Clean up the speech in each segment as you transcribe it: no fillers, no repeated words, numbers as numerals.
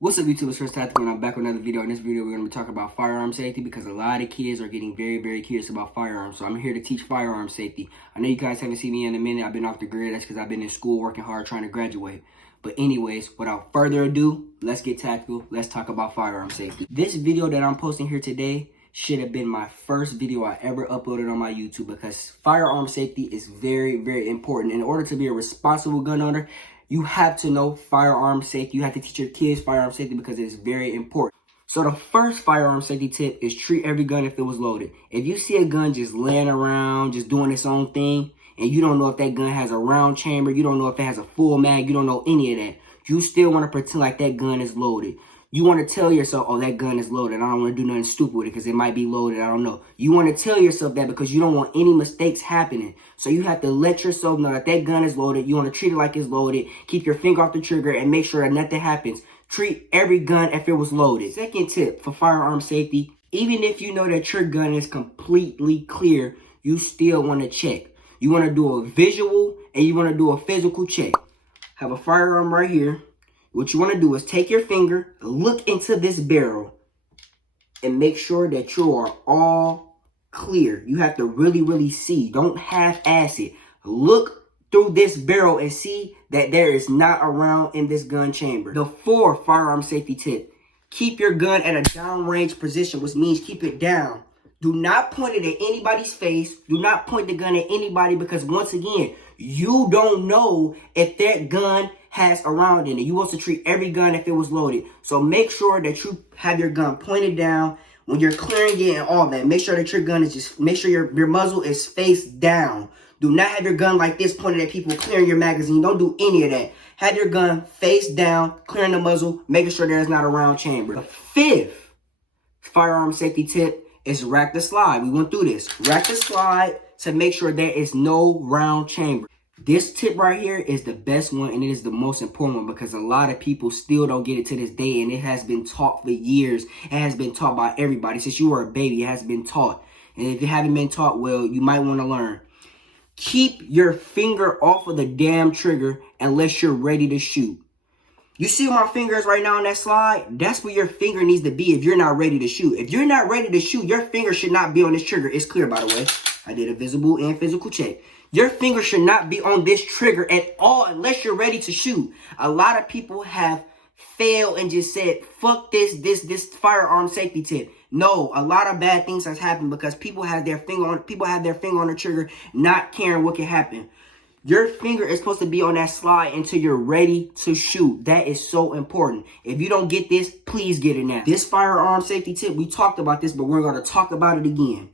What's up, YouTube? It's First Tactical, and I'm back with another video. In this video, we're going to be talking about firearm safety because a lot of kids are getting very curious about firearms. So I'm here to teach firearm safety. I know you guys haven't seen me in a minute. I've been off the grid. That's because I've been in school working hard trying to graduate. But anyways, without further ado, let's get tactical. Let's talk about firearm safety. This video that I'm posting here today should have been my first video I ever uploaded on my YouTube because firearm safety is very important. In order to be a responsible gun owner, you have to know firearm safety. You have to teach your kids firearm safety because it's very important. So the first firearm safety tip is treat every gun if it was loaded. If you see a gun just laying around, just doing its own thing, and you don't know if that gun has a round chamber, you don't know if it has a full mag, you don't know any of that, you still want to pretend like that gun is loaded. You want to tell yourself, oh, that gun is loaded. I don't want to do nothing stupid with it because it might be loaded. I don't know. You want to tell yourself that because you don't want any mistakes happening. So you have to let yourself know that that gun is loaded. You want to treat it like it's loaded. Keep your finger off the trigger and make sure that nothing happens. Treat every gun if it was loaded. Second tip for firearm safety, even if you know that your gun is completely clear, you still want to check. You want to do a visual and you want to do a physical check. Have a firearm right here. What you want to do is take your finger, look into this barrel, and make sure that you are all clear. You have to really see. Don't half-ass it. Look through this barrel and see that there is not a round in this gun chamber. The fourth firearm safety tip, keep your gun at a downrange position, which means keep it down. Do not point it at anybody's face. Do not point the gun at anybody because, once again, you don't know if that gun has a round in it. You want to treat every gun if it was loaded. So make sure that you have your gun pointed down when you're clearing it and all that. Make sure that your gun is just, make sure your muzzle is face down. Do not have your gun like this pointed at people clearing your magazine. Don't do any of that. Have your gun face down, clearing the muzzle, making sure there's not a round chamber. The fifth firearm safety tip is rack the slide. We went through this. Rack the slide to make sure there is no round chamber. This tip right here is the best one, and it is the most important one because a lot of people still don't get it to this day, and it has been taught for years. It has been taught by everybody. Since you were a baby, it has been taught. And if it haven't been taught, well, you might want to learn. Keep your finger off of the damn trigger unless you're ready to shoot. You see where my finger is right now on that slide? That's where your finger needs to be if you're not ready to shoot. If you're not ready to shoot, your finger should not be on this trigger. It's clear, by the way. I did a visible and physical check. Your finger should not be on this trigger at all unless you're ready to shoot. A lot of people have failed and just said, fuck this firearm safety tip. No, a lot of bad things has happened because people have their finger on the trigger, not caring what can happen. Your finger is supposed to be on that slide until you're ready to shoot. That is so important. If you don't get this, please get it now. This firearm safety tip, we talked about this, but we're going to talk about it again.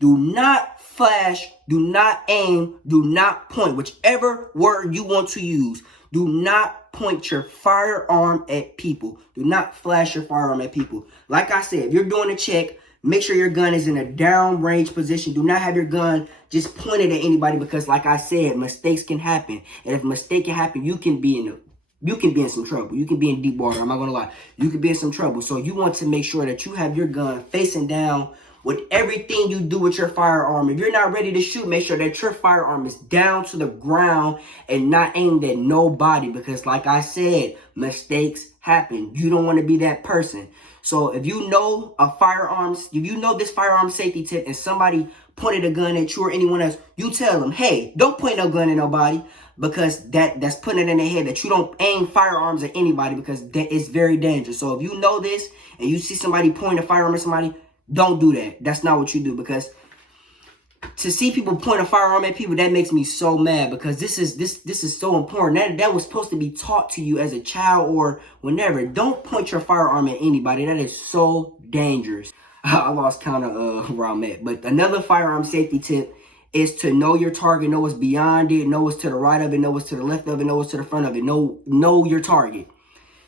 Do not flash, do not aim, do not point. Whichever word you want to use, do not point your firearm at people. Do not flash your firearm at people. Like I said, if you're doing a check, make sure your gun is in a downrange position. Do not have your gun just pointed at anybody because, like I said, mistakes can happen. And if a mistake can happen, you can be in some trouble. You can be in deep water. I'm not going to lie. You can be in some trouble. So you want to make sure that you have your gun facing down with everything you do with your firearm. If you're not ready to shoot, make sure that your firearm is down to the ground and not aimed at nobody because, like I said, mistakes happen. You don't want to be that person. So if you know this firearm safety tip and somebody pointed a gun at you or anyone else, you tell them, hey, don't point no gun at nobody because that's putting it in their head that you don't aim firearms at anybody because that is very dangerous. So if you know this and you see somebody point a firearm at somebody, don't do that. That's not what you do because to see people point a firearm at people, that makes me so mad because this is so important. That was supposed to be taught to you as a child or whenever. Don't point your firearm at anybody. That is so dangerous. I lost count of where I'm at. But another firearm safety tip is to know your target, know what's beyond it, know what's to the right of it, know what's to the left of it, know what's to the front of it. Know your target.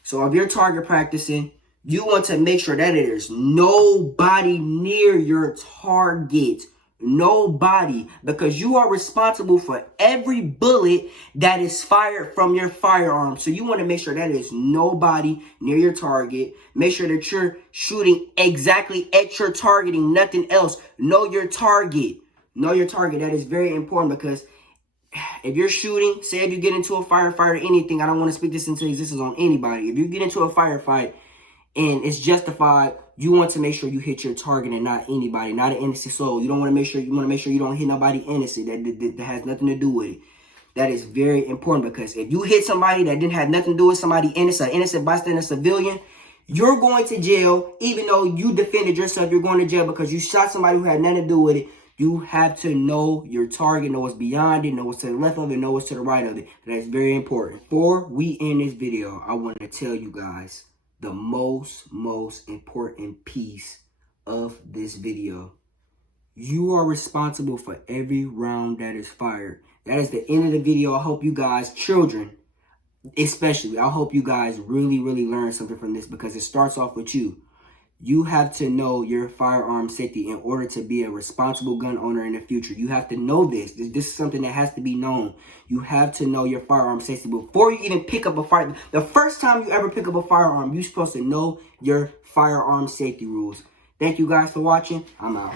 So if you're target practicing, you want to make sure that there's nobody near your target. Nobody, because you are responsible for every bullet that is fired from your firearm. So you want to make sure that there's nobody near your target. Make sure that you're shooting exactly at your targeting, nothing else. Know your target. Know your target. That is very important because if you're shooting, say if you get into a firefight or anything, I don't want to speak this into existence on anybody. If you get into a firefight and it's justified, you want to make sure you hit your target and not anybody, not an innocent soul. You want to make sure you don't hit nobody innocent that has nothing to do with it. That is very important, because if you hit somebody that didn't have nothing to do with somebody innocent, bystander, civilian, you're going to jail. Even though you defended yourself, you're going to jail because you shot somebody who had nothing to do with it. You have to know your target, know what's beyond it, know what's to the left of it, know what's to the right of it. That is very important. Before we end this video, I want to tell you guys the most important piece of this video. You are responsible for every round that is fired. That is the end of the video. I hope you guys, children especially, I hope you guys really learn something from this, because it starts off with you. You have to know your firearm safety in order to be a responsible gun owner in the future. You have to know this. This is something that has to be known. You have to know your firearm safety before you even pick up a firearm. The first time you ever pick up a firearm, you're supposed to know your firearm safety rules. Thank you guys for watching. I'm out.